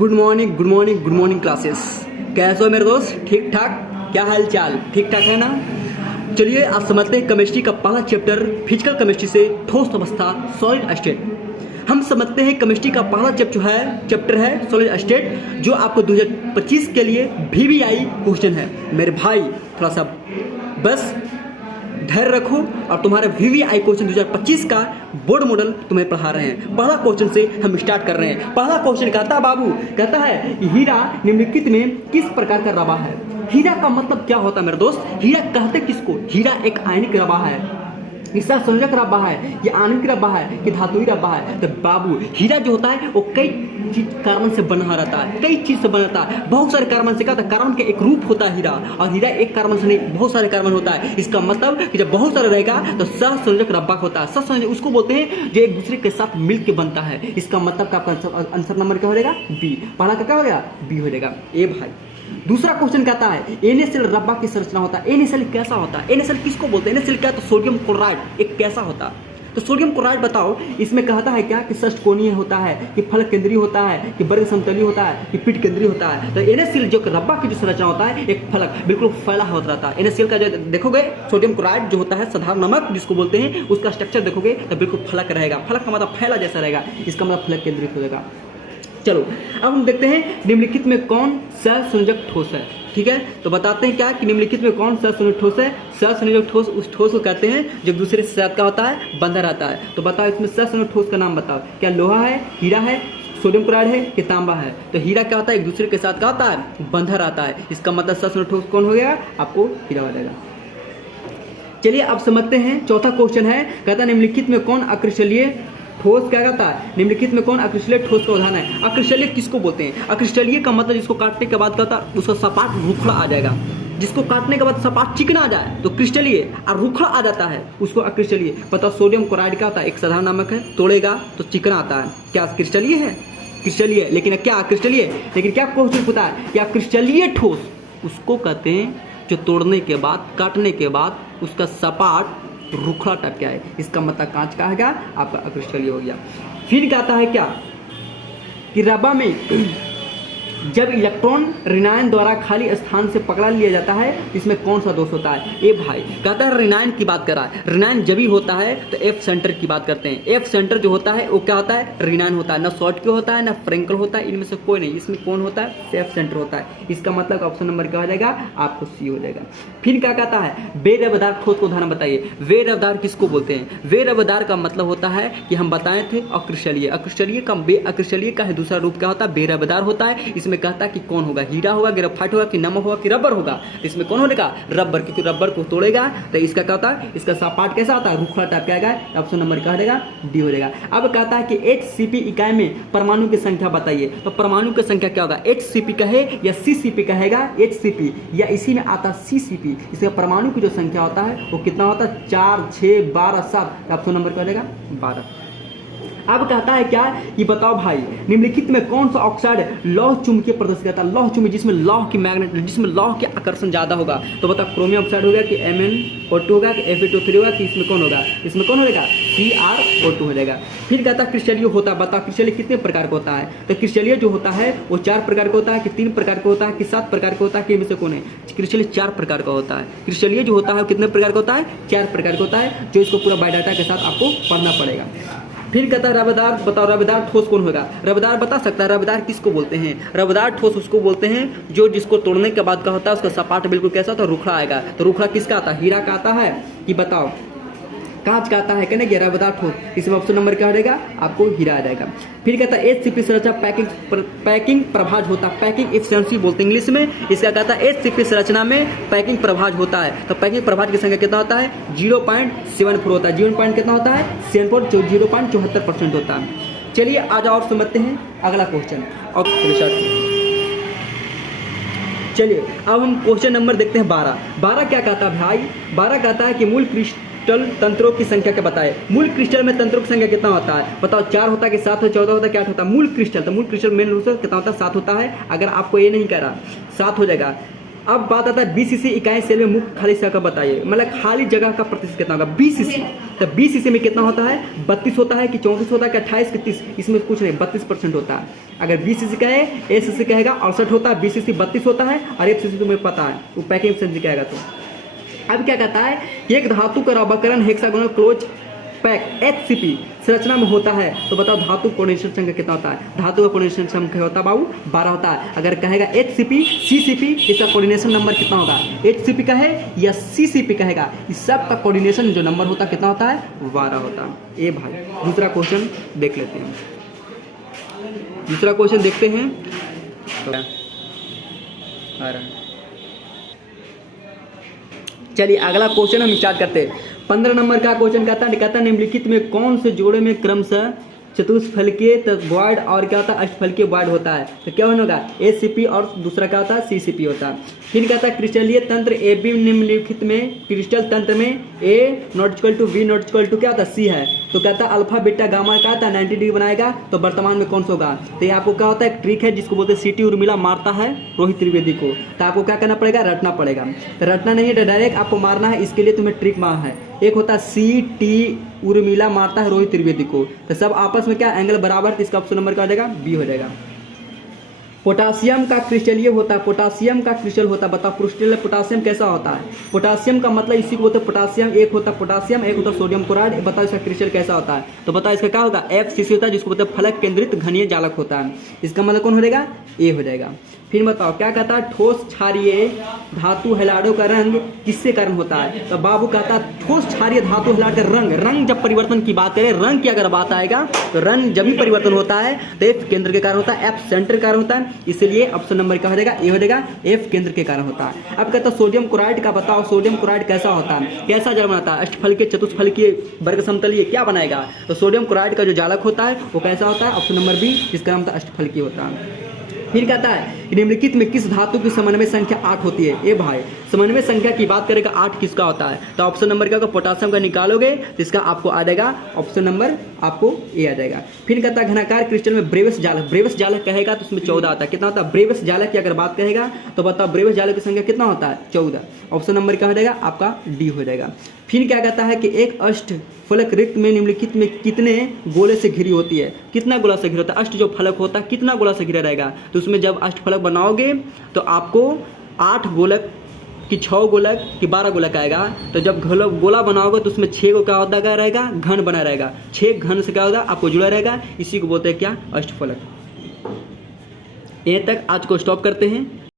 Good morning good morning good morning classes. कैसे हो मेरे दोस्त? ठीक ठाक? क्या हाल चाल? ठीक ठाक है ना? चलिए आज समझते हैं केमिस्ट्री का पहला चैप्टर फिजिकल केमिस्ट्री से ठोस अवस्था सॉलिड स्टेट। हम समझते हैं केमिस्ट्री का पहला चैप्टर है सॉलिड स्टेट, जो आपको 2025 के लिए VVI क्वेश्चन है। मेरे भाई थोड़ा सा बस धैर्य रखो और तुम्हारे VVI क्वेश्चन 2025 का बोर्ड मॉडल तुम्हें पढ़ा रहे हैं। पहला क्वेश्चन से हम स्टार्ट कर रहे हैं। पहला क्वेश्चन कहता है बाबू, कहता है हीरा निम्नलिखित में किस प्रकार का रवा है? हीरा का मतलब क्या होता है मेरे दोस्त? हीरा कहते किसको? हीरा एक आयनिक रवा है, इसका संयोजक रब्बा है, ये आणविक रब्बा है कि धातुई रब्बा है? तो बाबू हीरा जो होता है वो कई चीज कार्बन से बना रहता है, कई चीज से बना रहता है, बहुत सारे कार्बन से। क्या होता है? कार्बन के एक रूप होता है हीरा, और हीरा एक कार्बन से नहीं बहुत सारे कार्बन होता है। इसका मतलब कि जब बहुत सारे रहेगा तो सहसंयोजक रब्बा होता है। सहसंयोजक उसको बोलते हैं जो एक दूसरे के साथ मिलकर बनता है। इसका मतलब आपका आंसर नंबर क्या हो जाएगा? बी। पहला का क्या हो गया? बी हो जाएगा। ए भाई दूसरा क्वेश्चन कहता है NaCl रब्बा की संरचना होता है। NaCl कैसा होता है? NaCl किसको बोलते हैं? NaCl क्या? तो सोडियम क्लोराइड एक कैसा होता है? तो सोडियम क्लोराइड बताओ, इसमें कहता है क्या कि षष्ठकोणीय होता है, कि फलक केंद्रीय होता है, कि वर्ग समतलीय होता है, कि पीठ केंद्रीय होता है? तो NaCl जो रब्बा की जो संरचना होता है एक फलक बिल्कुल फैला होता रहता है। NaCl का जो देखोगे सोडियम क्लोराइड जो होता है साधारण नमक जिसको बोलते हैं, उसका स्ट्रक्चर देखोगे तो बिल्कुल फलक रहेगा। फलक का मतलब फैला जैसा रहेगा, इसका मतलब फलक केंद्रित हो जाएगा। चलो अब हम देखते हैं निम्नलिखित में कौन सहसंयोजक ठोस है। ठीक है, तो बताते हैं क्या कि निम्नलिखित में कौन सहसंयोजक ठोस है? सहसंयोजक ठोस उस ठोस को कहते हैं जो दूसरे से साथ क्या होता है? बंधा रहता है। तो बताओ इसमें सहसंयोजक ठोस का नाम बताओ। क्या लोहा है, हीरा है, सोडियम क्लोराइड है कि तांबा है? तो हीरा क्या होता है? एक दूसरे के साथ क्या होता है? बंधा रहता है। इसका मतलब सहसंयोजक ठोस कौन हो गया? आपको हीरा हो जाएगा। चलिए अब समझते हैं चौथा क्वेश्चन है, कहता है निम्नलिखित में कौन अक्रिस्टलीय ठोस क्या कहता है? निम्नलिखित में कौन अक्रिस्टलीय ठोस का उदाहरण है? अक्रिस्टलीय किसको बोलते हैं? अक्रिस्टलीय का मतलब जिसको काटने के बाद क्या होता है? उसका सपाट रुखड़ा आ जाएगा। जिसको काटने के बाद सपाट चिकना आ जाए तो क्रिस्टलीय, और रुखड़ा आ जाता है उसको अक्रिस्टलीय। पता सोडियम क्लोराइड क्या होता है? एक साधारण नमक है, तोड़ेगा तो चिकना आता है। क्या क्रिस्टलीय है? क्रिस्टलीय। लेकिन क्या क्रिस्टलीय? लेकिन क्या क्वेश्चन पूछता है? क्या क्रिस्टलीय ठोस उसको कहते हैं जो तोड़ने के बाद काटने के बाद उसका सपाट रुखड़ा टाइप क्या है? इसका मतलब कांच का है, आपका अक्रिस्टलीय हो गया। फिर कहता है क्या कि रब्बा में जब इलेक्ट्रॉन ऋणायन द्वारा खाली स्थान से पकड़ा लिया जाता है इसमें कौन सा दोष होता है? ए भाई कहता है ऋणायन की बात कर रहा है। ऋणायन जब ही होता है तो F सेंटर की बात करते हैं। F सेंटर जो होता है वो क्या होता है? ऋणायन होता है। ना शॉर्ट क्यों होता है ना फ्रैंकल होता है, इनमें से कोई नहीं। इसमें कौन होता है? F सेंटर होता है। इसका मतलब ऑप्शन नंबर क्या हो जाएगा? आपको सी हो जाएगा। फिर क्या कहता है? बेरबदार ठोस को उदाहरण बताइए। बेरबदार किसको बोलते हैं? बेरबदार का मतलब होता है कि हम बताए थे अक्रिस्टलीय। अक्रिस्टलीय का दूसरा रूप क्या होता है? बेरबदार होता है। इसमें कहता है कि कौन होगा? हीरा होगा, ग्रेफाइट होगा, कि नमक होगा, कि रबर होगा? इसमें कौन होगा? रबर, क्योंकि रबर को तोड़ेगा तो इसका क्या होता है? इसका सपाट कैसा होता है? रुखड़ा टाइप का आएगा। ऑप्शन नंबर क्या हो जाएगा? डी हो जाएगा। अब कहता है कि HCP इकाई में परमाणु की संख्या बताइए। तो परमाणु की संख्या क्या होगा? HCP कहे या CCP कहेगा? HCP या इसी में आता CCP। इसका परमाणु की जो संख्या होता है वो कितना होता है? 4, 6, 12, 7। ऑप्शन नंबर क्या हो जाएगा? 12। अब कहता है क्या कि बताओ भाई निम्नलिखित में कौन सा ऑक्साइड लौह चुंबकीय प्रदर्शित करता है? लौह चुंबकीय जिसमें लौह की मैग्नेट, जिसमें लौह के आकर्षण ज्यादा होगा। तो बताओ क्रोमियम ऑक्साइड होगा कि MnO2 होगा कि Fe2O3 होगा कि इसमें कौन होगा? इसमें कौन होगा? CrO2 हो जाएगा। फिर कहता है क्रिस्टलीय होता है। बताओ क्रिस्टलीय कितने प्रकार का होता है? तो क्रिस्टलीय जो होता है वो 4 प्रकार का होता है, कि 3 प्रकार का होता है, कि 7 प्रकार का होता है, कि इनमें से कौन है? क्रिस्टलीय 4 प्रकार का होता है। क्रिस्टलीय जो होता है कितने प्रकार का होता है? 4 प्रकार का होता है, जो इसको पूरा बायोडाटा के साथ आपको पढ़ना पड़ेगा। फिर कहता है रबदार बताओ, रबदार ठोस कौन होगा? रबदार बता सकता है? रबदार किसको बोलते हैं? रबदार ठोस उसको बोलते हैं जो जिसको तोड़ने के बाद क्या होता है? उसका सपाट बिल्कुल कैसा होता है? रुखड़ा आएगा। तो रुखड़ा किसका आता है? हीरा का आता है कि बताओ कांच का आता है? कहने कि रबदार ठोस। इसमें ऑप्शन नंबर क्या हो जाएगा? आपको हीरा आ जाएगा। फिर कहता है HCP संरचना पैकिंग प्रभाज होता है। पैकिंग एफिशिएंसी बोलते हैं इंग्लिश में। इसका कहता है HCP संरचना में पैकिंग प्रभाज होता है। तो पैकिंग प्रभाज की संख्या कितना होता है? 0.74 होता है। 0. कितना होता है? 0.74% होता है। चलिए आज और समझते हैं अगला क्वेश्चन। और चलिए अब हम क्वेश्चन नंबर देखते हैं 12। 12 क्या कहता है भाई? 12 कहता है कि मूल क्रिस्टल तंत्रों की संख्या क्या बताए? मूल क्रिस्टल में तंत्रों की संख्या कितना होता है? बताओ 4 होता है कि 7 होता है, 14 होता है, क्या होता है? मूल क्रिस्टल। तो मूल क्रिस्टल मेन रूप से कितना होता है? 7 होता है। अगर आपको ये नहीं कह रहा 7 हो जाएगा। अब बात आता है BCC इकाई सेल में मुक्त खाली जगह बताइए, मतलब खाली जगह का प्रतिशत कितना होगा BCC। तो BCC में कितना होता है 32 होता है कि 34 होता है कि 28 कि 30, इसमें कुछ नहीं 32% होता है। अगर BCC कहे ACC कहेगा 68 होता है, BCC 32 होता है और FCC तुम्हें पता है वो पैकिंग एफिशिएंसी कहेगा। तो अब क्या कहता है कि एक धातु का अवकरण हेक्सागोनल क्लोज पैक HCP संरचना में होता है, तो बताओ धातु कोऑर्डिनेशन संख्या कितना होता है। धातु का कोऑर्डिनेशन संख्या होता है बाबू 12 होता है। अगर कहेगा HCP CCP इसका कोऑर्डिनेशन नंबर कितना होगा, HCP कहे या CCP कहेगा, इस सब का कोऑर्डिनेशन जो नंबर होता है कितना होता है 12 होता है। ए भाई दूसरा क्वेश्चन देख लेते हैं, दूसरा क्वेश्चन देखते हैं। चलिए अगला क्वेश्चन हम स्टार्ट करते हैं। 15 नंबर का क्वेश्चन कहता है निम्नलिखित में कौन से जोड़े में क्रमशः चतुष्फलकीय बॉयड और क्या होता है अष्टफलकीय बॉयड होता है। तो क्या होगा HCP और दूसरा क्या होता है CCP होता है। फिर कहता है क्रिस्टलीय तंत्र AB निम्नलिखित में क्रिस्टल तंत्र में A ≠ B ≠ क्या होता है C है। तो कहता है अल्फा बीटा गामा क्या होता है 90 डिग्री बनाएगा, तो वर्तमान में कौन सा होगा। तो ये आपको क्या होता है एक ट्रिक है जिसको बोलते हैं सीटी उर्मिला मारता है रोहित त्रिवेदी को। तो आपको क्या करना पड़ेगा रटना पड़ेगा। तो रटना नहीं है डायरेक्ट आपको मारना है, इसके लिए तुम्हें ट्रिक मार है। एक होता है CT उर्मिला मारता है रोहित त्रिवेदी को। तो सब आपस में क्या एंगल बराबर, तो इसका ऑप्शन नंबर क्या हो जाएगा B हो जाएगा। पोटासियम का क्रिस्टलीय होता है, पोटासियम का क्रिस्टल होता है। बताओ क्रिस्टल पोटासियम कैसा होता है। पोटासियम का मतलब इसी को बोलते हैं पोटासियम, एक होता है पोटासियम एक होता है सोडियम क्लोराइड। बताओ इसका क्रिस्टल कैसा होता है। तो बताओ इसका क्या होगा FCC होता है जिसको बोलते हैं फलक केंद्रित घनीय जालक होता है। इसका मतलब कौन हो जाएगा A हो जाएगा। फिर बताओ क्या कहता है ठोस क्षारीय धातु हैलाइडों का रंग किससे कारण होता है। तो बाबू कहता है ठोस क्षारीय धातु हैलाइड का रंग जब परिवर्तन की बात करें, रंग की अगर बात आएगा तो रंग जब भी परिवर्तन होता है तो F केंद्र के कारण होता है, F सेंटर के कारण होता है। इसलिए ऑप्शन नंबर क्या हो जाएगा A हो जाएगा, F केंद्र के कारण होता है। अब कहता है सोडियम क्लोराइड का बताओ सोडियम क्लोराइड कैसा होता है, कैसा जल बनाता है। अष्टफलकीय चतुष्फलकीय वर्ग समतलीय क्या बनाएगा। तो सोडियम क्लोराइड का जो जालक होता है वो कैसा होता है, ऑप्शन नंबर B जिसका नाम था अष्टफलकीय होता है। फिर कहता है कि निम्नलिखित में किस धातु की समन्वय संख्या 8 होती है। ए भाई समन्वय संख्या की बात करेगा 8 किसका होता है। तो ऑप्शन नंबर क्या होगा पोटासियम का निकालोगे तो इसका आपको आ जाएगा ऑप्शन नंबर आपको A आ जाएगा। फिर कहता है घनाकार क्रिस्टल में ब्रेवस जालक कहेगा तो उसमें 14 आता है। कितना होता है ब्रेवस जालक की अगर बात कहेगा तो बताओ ब्रेवस जालक की संख्या कितना होता है 14। ऑप्शन नंबर क्या हो जाएगा आपका D हो जाएगा। फिर क्या कहता है कि एक अष्ट फलक रिक्त में निम्नलिखित में कितने गोले से घिरी होती है। कितना गोला से घिरा होता है, अष्ट जो फलक होता है कितना गोला से घिरा रहेगा। तो उसमें जब अष्ट फलक बनाओगे तो आपको 8 गोलक कि 6 गोलक कि 12 गोलक आएगा। तो जब गोला बनाओगे तो उसमें 6 को क्या होता क्या रहेगा घन बना रहेगा। 6 घन से क्या होगा आपको जुड़ा रहेगा, इसी को बोलते हैं क्या अष्टफलक। यहीं तक आज को स्टॉप करते हैं।